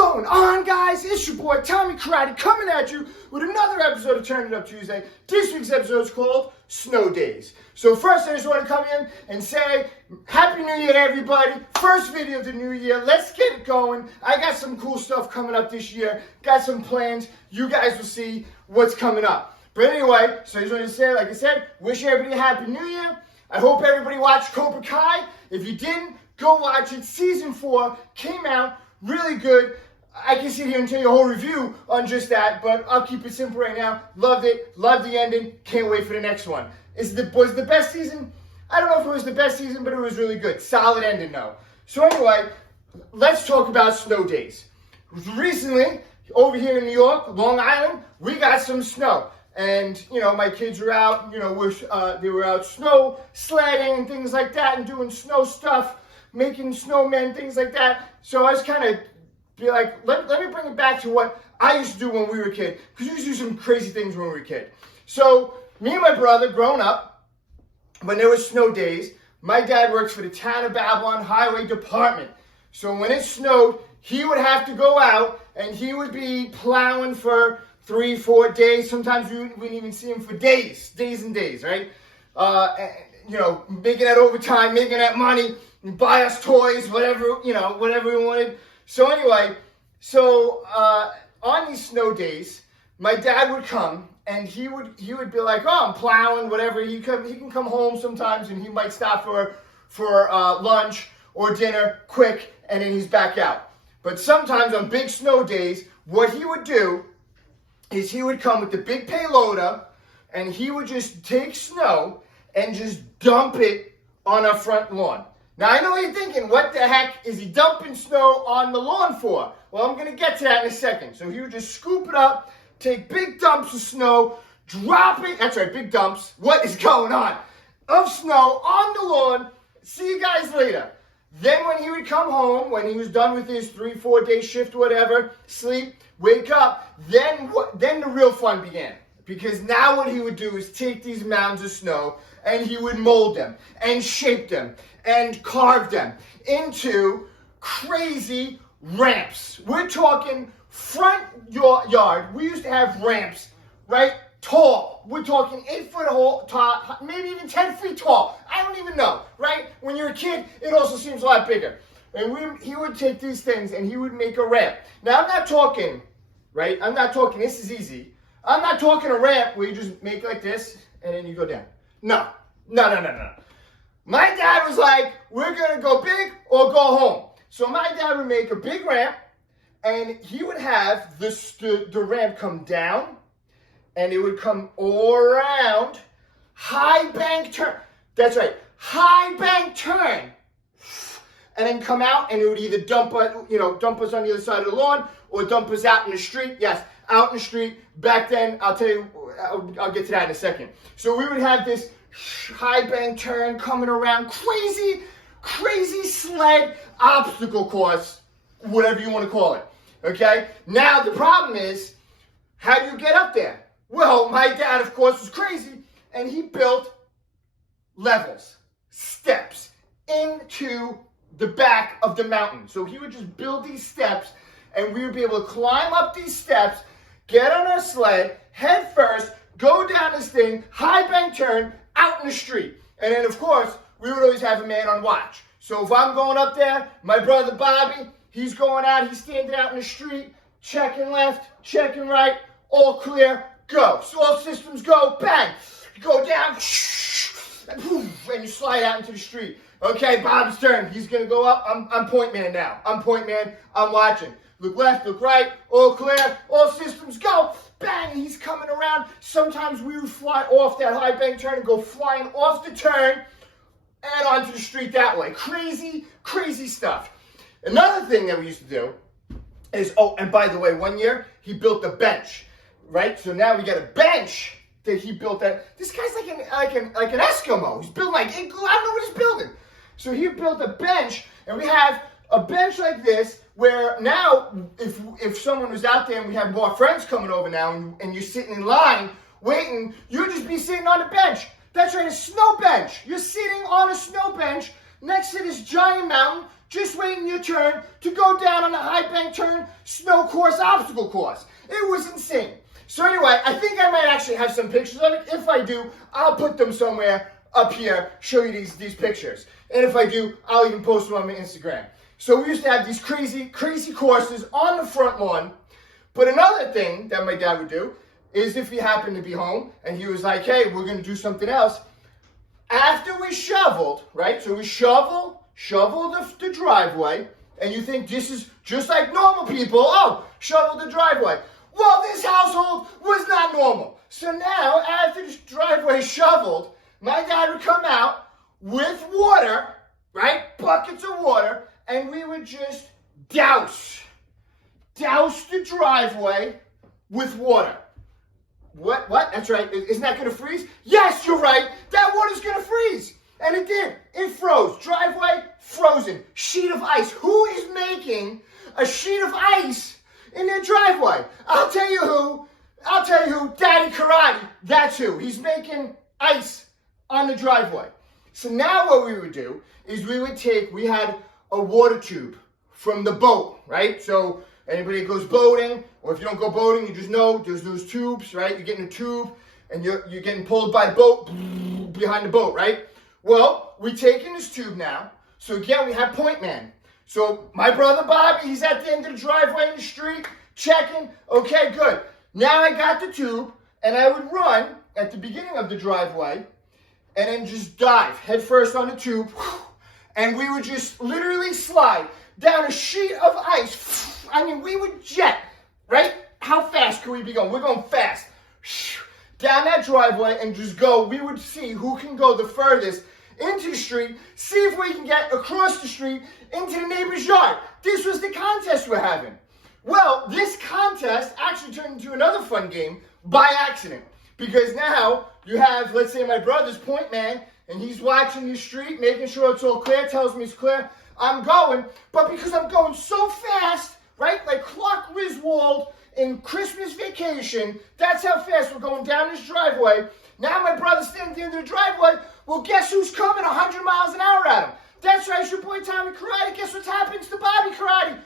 going on, guys? It's your boy Tommy Karate coming at you with another episode of Turn It Up Tuesday. This week's episode is called Snow Days. So first, I just want to come in and say Happy New Year to everybody. First video of the new year. Let's get it going. I got some cool stuff coming up this year. Got some plans. You guys will see what's coming up. But anyway, so I just wanted to say, like I said, wish everybody a Happy New Year. I hope everybody watched Cobra Kai. If you didn't, go watch it. Season 4 came out. Really good. I can sit here and tell you a whole review on just that, but I'll keep it simple right now. Loved it. Loved the ending. Can't wait for the next one. Was the best season? I don't know if it was the best season, but it was really good. Solid ending, though. So anyway, let's talk about snow days. Recently, over here in New York, Long Island, we got some snow. And, you know, my kids were out, they were out snow sledding and things like that and doing snow stuff, making snowmen, things like that. So I was kind of be like, let me bring it back to what I used to do when we were a kid. Because we used to do some crazy things when we were a kid. So me and my brother, growing up, when there were snow days, my dad works for the Town of Babylon Highway Department. So when it snowed, he would have to go out and he would be plowing for 3-4 days. Sometimes we wouldn't even see him for days and days, right? Making that overtime, making that money, and buy us toys, whatever we wanted. So anyway, on these snow days, my dad would come and he would be like, oh, I'm plowing, whatever. He can come home sometimes and he might stop for lunch or dinner quick and then he's back out. But sometimes on big snow days, what he would do is he would come with the big payloader and he would just take snow and just dump it on our front lawn. Now, I know you're thinking, what the heck is he dumping snow on the lawn for? Well, I'm going to get to that in a second. So he would just scoop it up, take big dumps of snow, drop it. That's right, big dumps. What is going on? Of snow on the lawn. See you guys later. Then when he would come home, when he was done with his 3-4 day shift, whatever, sleep, wake up, then the real fun began. Because now what he would do is take these mounds of snow and he would mold them and shape them and carve them into crazy ramps. We're talking front yard. We used to have ramps, right? Tall. We're talking 8 foot tall, maybe even 10 feet tall. I don't even know, right? When you're a kid, it also seems a lot bigger. And he would take these things and he would make a ramp. Now, I'm not talking, this is easy. I'm not talking a ramp where you just make like this and then you go down. No. My dad was like, we're going to go big or go home. So my dad would make a big ramp and he would have the ramp come down and it would come all around, high bank turn. That's right, high bank turn. And then come out and it would either dump us on the other side of the lawn or dump us out in the street. Yes, out in the street. Back then, I'll tell you, I'll get to that in a second. So we would have this high bank turn coming around, crazy sled obstacle course, whatever you want to call it. Okay? Now, the problem is, how do you get up there? Well, my dad, of course, was crazy, and he built levels, steps, into the back of the mountain. So he would just build these steps, and we would be able to climb up these steps, get on our sled, head first, go down this thing, high bank turn, out in the street. And then, of course, we would always have a man on watch. So if I'm going up there, my brother Bobby, he's going out, he's standing out in the street, checking left, checking right, all clear, go. So all systems go, bang. You go down, and poof, and you slide out into the street. Okay, Bob's turn. He's going to go up. I'm point man now. I'm point man. I'm watching. Look left, look right, all clear, all systems go. Bang, he's coming around. Sometimes we would fly off that high bank turn and go flying off the turn and onto the street that way. Crazy stuff. Another thing that we used to do is, and by the way, one year he built a bench, right? So now we got a bench that he built. This guy's like an Eskimo. He's building like igloo. I don't know what he's building. So he built a bench, and we have a bench like this where now if someone was out there and we have more friends coming over now and you're sitting in line waiting, you'll just be sitting on the bench. That's right, a snow bench. You're sitting on a snow bench next to this giant mountain, just waiting your turn to go down on the high bank lantern snow course obstacle course. It was insane. So anyway, I think I might actually have some pictures of it. If I do, I'll put them somewhere up here, show you these pictures. And if I do, I'll even post them on my Instagram. So we used to have these crazy courses on the front lawn. But another thing that my dad would do is if he happened to be home and he was like, hey, we're going to do something else. After we shoveled, right? So we shoveled the driveway, and you think this is just like normal people. Oh, shovel the driveway. Well, this household was not normal. So now, after the driveway shoveled, my dad would come out with water, right? Buckets of water, and we would just douse the driveway with water. What? That's right. Isn't that going to freeze? Yes, you're right. That water's going to freeze. And it did. It froze. Driveway, frozen. Sheet of ice. Who is making a sheet of ice in their driveway? I'll tell you who. Daddy Karate. That's who. He's making ice on the driveway. So now what we would do is we had a water tube from the boat, right? So anybody that goes boating, or if you don't go boating, you just know there's those tubes, right? You get in a tube, and you're getting pulled by the boat, behind the boat, right? Well, we take in this tube now. So again, we have point man. So my brother Bobby, he's at the end of the driveway in the street, checking. Okay, good. Now I got the tube, and I would run at the beginning of the driveway, and then just dive head first on the tube, and we would just literally slide down a sheet of ice. I mean, we would jet, right? How fast could we be going? We're going fast. Down that driveway and just go. We would see who can go the furthest into the street, see if we can get across the street into the neighbor's yard. This was the contest we're having. Well, this contest actually turned into another fun game by accident. Because now you have, let's say my brother's point man, and he's watching the street, making sure it's all clear, tells me it's clear. I'm going, but because I'm going so fast, right, like Clark Griswold in Christmas Vacation, that's how fast we're going down this driveway. Now my brother's standing at the end of the driveway. Well, guess who's coming 100 miles an hour at him? That's right, it's your boy Tommy Karate. Guess what happens to Bobby Karate?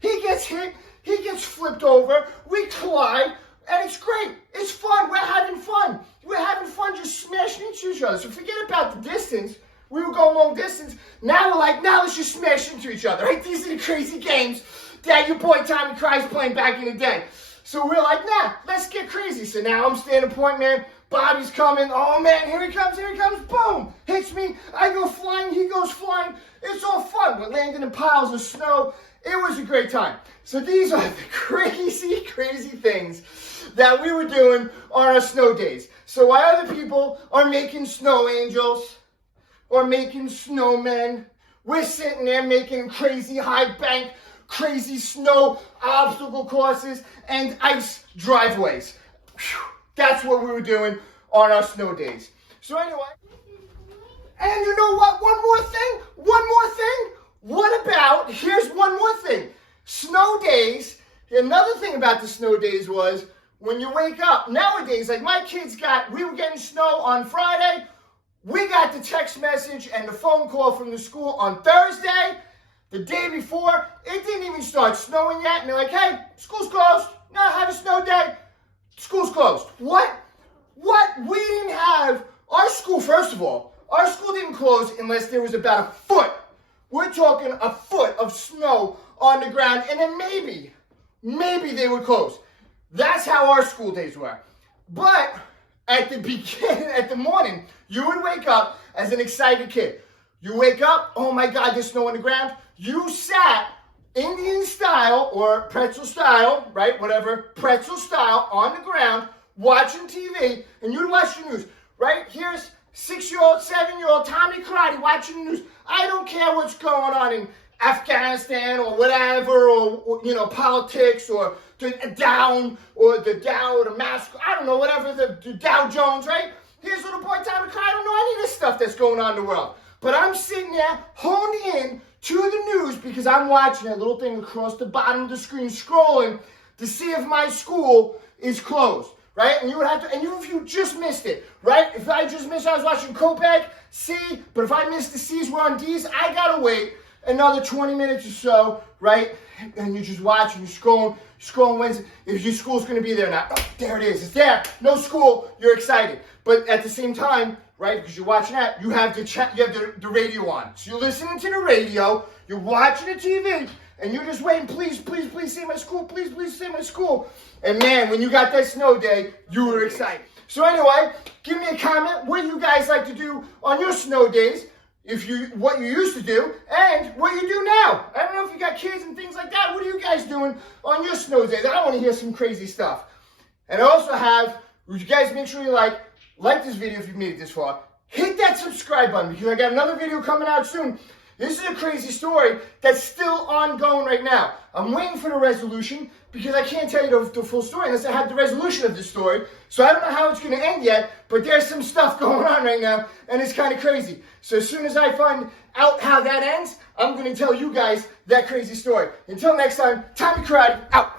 He gets hit, he gets flipped over, we collide, and it's great. It's fun. We're having fun. We're having fun just smashing into each other. So forget about the distance. We were going long distance. Now we're like, now let's just smash into each other, right? These are the crazy games that your boy Tommy Karati's playing back in the day. So we're like, nah, let's get crazy. So now I'm standing point man. Bobby's coming. Oh man, here he comes. Boom. Hits me. I go flying. He goes flying. It's all fun. We're landing in piles of snow. It was a great time. So these are the crazy things that we were doing on our snow days. So while other people are making snow angels or making snowmen, we're sitting there making crazy high bank, crazy snow obstacle courses and ice driveways. Whew. That's what we were doing on our snow days. So anyway, and you know what? One more thing. What about, here's one more thing. Snow days, another thing about the snow days was when you wake up, nowadays, like my kids we were getting snow on Friday. We got the text message and the phone call from the school on Thursday. The day before, it didn't even start snowing yet. And they're like, hey, school's closed. No, have a snow day. School's closed. What? We didn't have, our school, first of all, our school didn't close unless there was about a foot. We're talking a foot of snow on the ground, and then maybe they would close. That's how our school days were. But at the morning, you would wake up as an excited kid. You wake up, oh my God, there's snow on the ground. You sat Indian style or pretzel style, right? Whatever, pretzel style on the ground, watching TV, and you'd watch the news, right? Here's 6-year-old, 7-year-old Tommy Karati watching the news. I don't care what's going on in Afghanistan or whatever, or politics, or the Dow or the mask. I don't know, whatever, the Dow Jones, right? Here's little boy Tommy Karati. I don't know any of this stuff that's going on in the world. But I'm sitting there honed in to the news because I'm watching that little thing across the bottom of the screen, scrolling to see if my school is closed, right? And you would have to, and even if you just missed it, right? If I just missed, I was watching Kopek, C, but if I missed the C's, we're on D's, I gotta wait another 20 minutes or so, right? And you're just watching, you're scrolling Wednesday. If your school's going to be there now, oh, there it is, it's there. No school, you're excited. But at the same time, right, because you're watching that, you have the radio on. So you're listening to the radio, you're watching the TV, and you're just waiting, please, please, please say my school, please, please say my school. And man, when you got that snow day, you were excited. So anyway, give me a comment what you guys like to do on your snow days, what you used to do, and what you do now. I don't know if you got kids and things like that. What are you guys doing on your snow days? I want to hear some crazy stuff. And I also have, would you guys make sure you like this video if you've made it this far. Hit that subscribe button because I got another video coming out soon. This is a crazy story that's still ongoing right now. I'm waiting for the resolution because I can't tell you the full story unless I have the resolution of the story. So I don't know how it's going to end yet, but there's some stuff going on right now, and it's kind of crazy. So as soon as I find out how that ends, I'm going to tell you guys that crazy story. Until next time, Tommy Karate, out.